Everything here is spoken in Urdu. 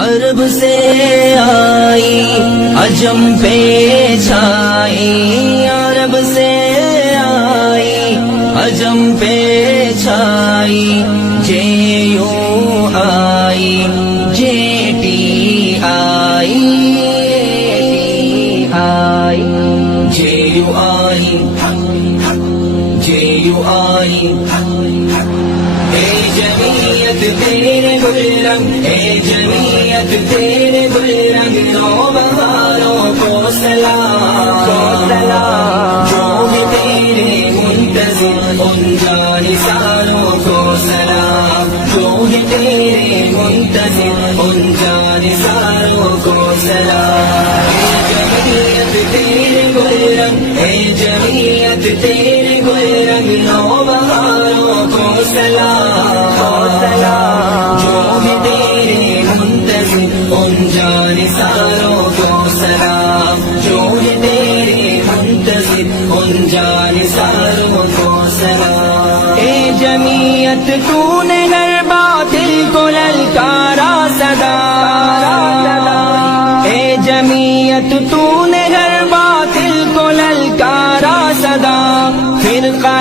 عرب سے آئی عجم پہ چھائی، عرب سے آئی عجم پہ چھائی، جے یوں آئی جیٹی آئی، جے یوں آئی جے یوں آئی۔ اے جمعیت تیرے گل رنگ، اے جمعیت تیرے گل رنگ، نوبہاروں کو سلام، جو ہے تیرے منتظر ان جانثاروں کو سلام، جو ہے تیرے منتظر ان جانثاروں کو سلام۔ اے جمعیت تیرے گل رنگ، اے جمعیت تیرے گل رنگ، نوبہاروں کو سلام، جو ہے تیرے منتظر ان جانثاروں کو سلام، جو ہے تیرے منتظر ان جانثاروں کو سلام۔ اے جمعیت تو نے ہر باطل کو للکارا صدا، اے جمعیت تو نے ہر باطل کو للکارا صدا، فرقہ